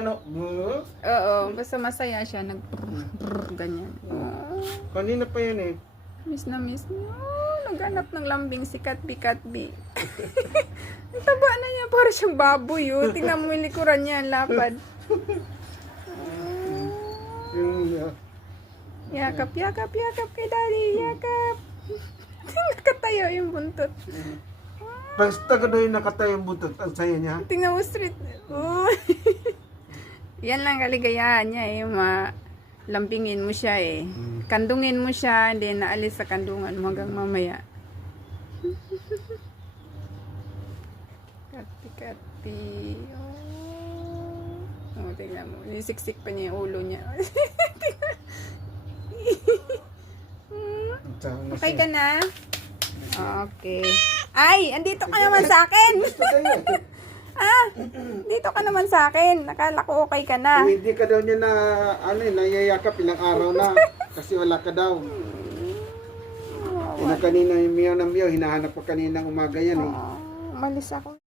ano. Oo, basta masaya siya. Ganyan. Kanina pa yan eh. Miss na miss niya. Naghanap ng lambing si Katbi. Ang taba na niya, para siyang baboy. Oh. Tingnan mo yung likuran niya, ang lapad. Yakap kay daddy, yakap. Nakatayo yung buntot. Basta ka daw yung nakatayo yung butot. Ang saya niya. Tingnan mo straight. Oh. Yan lang kaligayahan niya eh. Lambingin mo siya eh. Kandungin mo siya, hindi naalis sa kandungan mo hanggang mamaya. Kati. Oh, tingnan mo. Nisiksik pa niya yung ulo niya. Okay ka na? Okay. Ay, andito ka naman sa akin. Dito ka naman sa akin. Nakala ko okay ka na. Hindi ka daw niya na, nayayakap ilang araw na. Kasi wala ka daw. Kanina yung miyaw ng miyaw, hinahanap ko kaninang umaga yan eh. Umalis ako.